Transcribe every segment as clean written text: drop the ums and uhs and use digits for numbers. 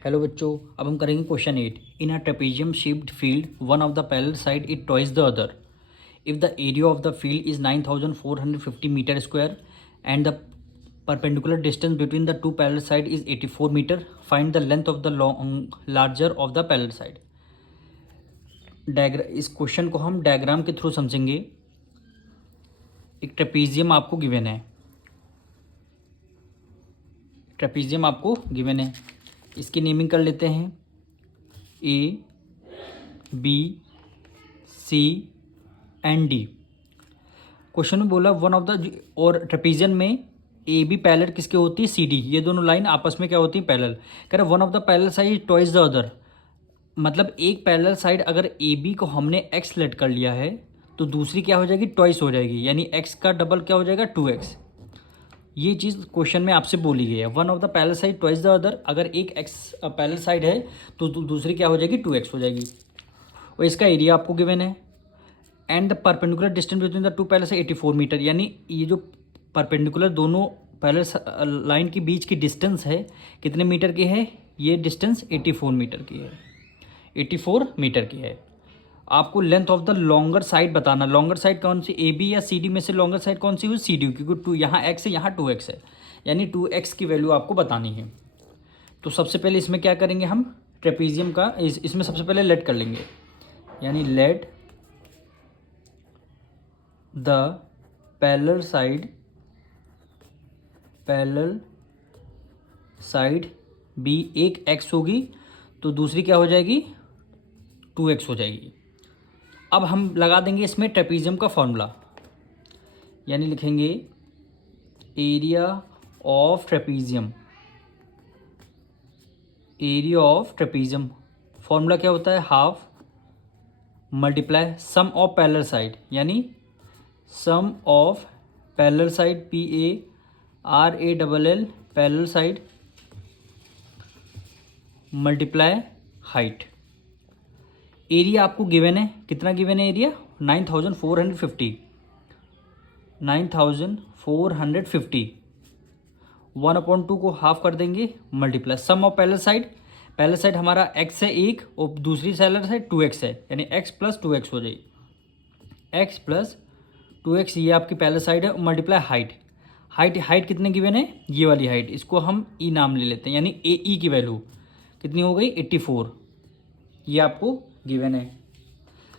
Hello बच्चों, अब हम करेंगे question 8। In a trapezium shaped field one of the parallel side is twice the other if the area of the field is 9450 metre square and the perpendicular distance between the two parallel side is 84 meter. Find the length of the larger of the parallel side. इस question को हम diagram के through समझेंगे। एक trapezium आपको given है, इसकी naming कर लेते हैं A, B, C and D. Question में बोला वन ऑफ द, और ट्रेपेजियम में ए बी पैरेलल किसके होती है, सी डी, ये दोनों लाइन आपस में क्या होती है, पैरेलल। कह रहे one of the parallel side twice the other, मतलब एक पैरेलल साइड अगर ए बी को हमने एक्स लेट कर लिया है तो दूसरी क्या हो जाएगी, ट्वाइस हो जाएगी, यानी एक्स का डबल क्या हो जाएगा, 2x। ये चीज़ क्वेश्चन में आपसे बोली गई है। One of the parallel side twice the other, अगर एक एक्स पैरेलल साइड है तो दूसरी क्या हो जाएगी, 2x हो जाएगी। और इसका एरिया आपको गिवन है। And the perpendicular distance between the two parallel side 84 metre, यानी ये जो परपेंडिकुलर दोनों पैरेलल लाइन के बीच की डिस्टेंस है कितने मीटर की है, ये डिस्टेंस 84 मीटर की है, 84 मीटर की है। आपको length of the longer side बताना। लॉन्गर साइड कौन सी, ए बी या सी डी में से लॉन्गर साइड कौन सी हुई, सी डी, क्योंकि टू यहाँ एक्स है, यहाँ 2x है, यानी 2x की वैल्यू आपको बतानी है। तो सबसे पहले इसमें क्या करेंगे हम, ट्रेपेजियम का इसमें सबसे पहले लेट कर लेंगे, यानी let the parallel side be, एक x होगी तो दूसरी क्या हो जाएगी, 2x हो जाएगी। अब हम लगा देंगे इसमें ट्रेपेजियम का फॉर्मूला, यानी लिखेंगे एरिया ऑफ ट्रेपेजियम, फॉर्मूला क्या होता है, half multiply sum of parallel side, यानी sum of parallel side, PARALL parallel side multiply height. Area आपको गिवन है, कितना गिवन है एरिया, 9450, 1/2 को हाफ कर देंगे, multiply sum of parallel side हमारा x है एक और दूसरी पैरेलल साइड 2x है, यानी x + 2x हो जाएगी, x + 2x, ये आपकी पैरेलल साइड है। मल्टीप्लाई हाइट कितने गिवन है, ये वाली हाइट, इसको हम e नाम ले लेते हैं, यानी AE की वैल्यू कितनी हो गई, 84, ये आपको गिवन है।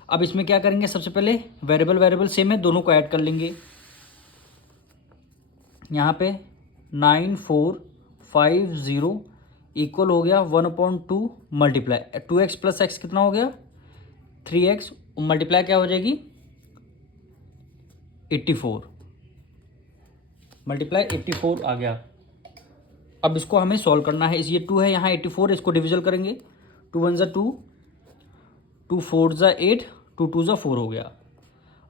अब इसमें क्या करेंगे, सबसे पहले वेरिएबल सेम है, दोनों को ऐड कर लेंगे। यहाँ पे 9450 इक्वल हो गया 1/2 मल्टीप्लाई 2x + x कितना हो गया, 3x, मल्टीप्लाई क्या हो जाएगी, 84, मल्टीप्लाई 84 आ गया। अब इसको हमें सॉल्व करना है। ये 2 है, यहाँ 84, इसको डिविजल करेंगे, 2 1 = 2, 2 4 = 8, 2 2 = 4 हो गया।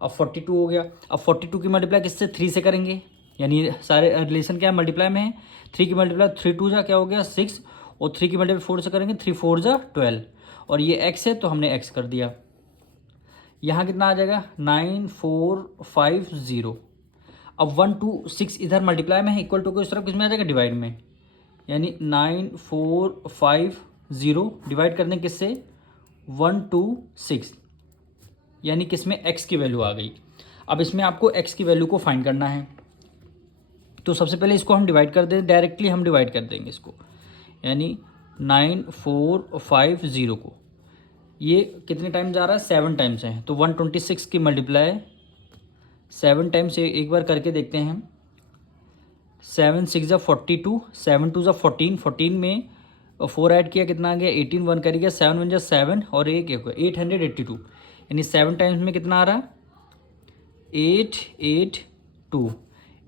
अब 42 हो गया। अब 42 की मल्टीप्लाई किससे, 3 से करेंगे, यानी सारे रिलेशन क्या है, मल्टीप्लाई में है। 3 की मल्टीप्लाई 3 2 क्या हो गया, 6, और 3 की मल्टीप्लाई 4 से करेंगे, 3 4 = 12, और ये x है तो हमने x कर दिया। यहाँ कितना आ जाएगा, 9450। अब 1 2 6 इधर मल्टीप्लाई में है, इक्वल टू को इस तरफ किस में आ जाएगा, डिवाइड में, यानी 9450 डिवाइड करने किससे, 1 2 6, यानी किस में, x की वैल्यू आ गई। अब इसमें आपको x की वैल्यू को फाइंड करना है, तो सबसे पहले इसको हम डिवाइड कर दें, डायरेक्टली हम डिवाइड कर देंगे इसको, यानी 9450 को, ये कितने टाइम जा रहा है, 7 टाइम्स है, तो 126 की मल्टीप्लाई 7 टाइम्स एक बार करके देखते हैं हम। 7 6 = 42, 7 2 = 14, 14 में 4 ऐड किया कितना आ गया, 18, 1 करिएगा, 7 1 = 7, और एक 882, यानी 7 टाइम्स में कितना आ रहा है, 882,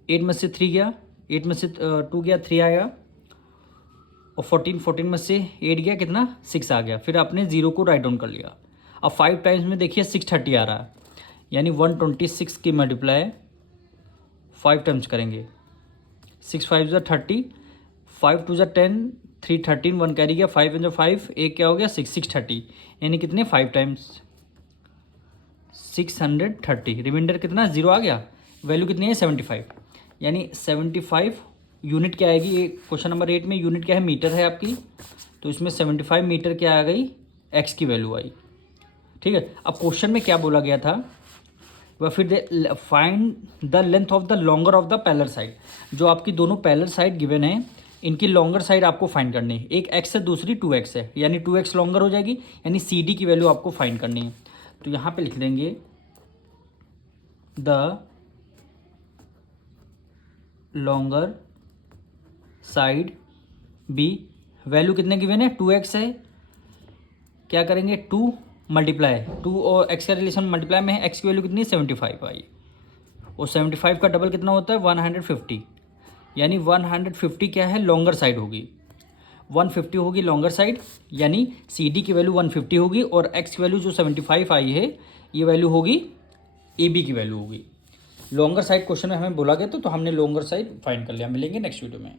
8 में से 3 गया, 8 में से 2 गया, 3 आया, और 14 में से 8 गया, कितना, 6 आ गया। फिर आपने 0 को राइट डाउन कर लिया। अब 5 टाइम्स में देखिए 630 आ रहा है, यानी 126 की मल्टीप्लाई 5 टाइम्स करेंगे, 6 5 = 30, 5 2 = 10, 3 13, 1 कैरी गया, 5 × 5, एक क्या हो गया, 630, यानी कितने, 5 टाइम्स 630, रिमाइंडर कितना, 0 आ गया, वैल्यू कितनी है, 75, यानी 75 यूनिट क्या आएगी, ये क्वेश्चन नंबर 8 में यूनिट क्या है, मीटर है आपकी, तो इसमें 75 मीटर क्या आ गई, एक्स की वैल्यू आई। ठीक है, अब क्वेश्चन में क्या बोला गया था, वह फिर find the length of the longer of the parallel side. जो आपकी दोनों पैरेलल साइड गिवन है, इनकी लॉन्गर साइड आपको फाइंड करनी है। एक एक्स है, दूसरी 2x है, यानी 2x लॉन्गर हो जाएगी, यानी CD की वैल्यू आपको फाइंड करनी है। तो यहाँ पे लिख देंगे the longer side B, value कितने गिवन है, 2x है, क्या करेंगे 2 मल्टीप्लाई, 2 और x का रिलेशन मल्टीप्लाई में है, x की वैल्यू कितनी है 75 आई, और 75 का डबल कितना होता है 150, यानी 150 क्या है लॉन्गर साइड होगी, 150 होगी लॉन्गर साइड, यानी CD की वैल्यू 150 होगी, और x की वैल्यू जो 75 आई है ये वैल्यू होगी AB की वैल्यू होगी। लॉन्गर साइड क्वेश्चन में हमें बोला गया तो हमने लॉन्गर साइड फाइंड कर लिया। मिलेंगे नेक्स्ट वीडियो में।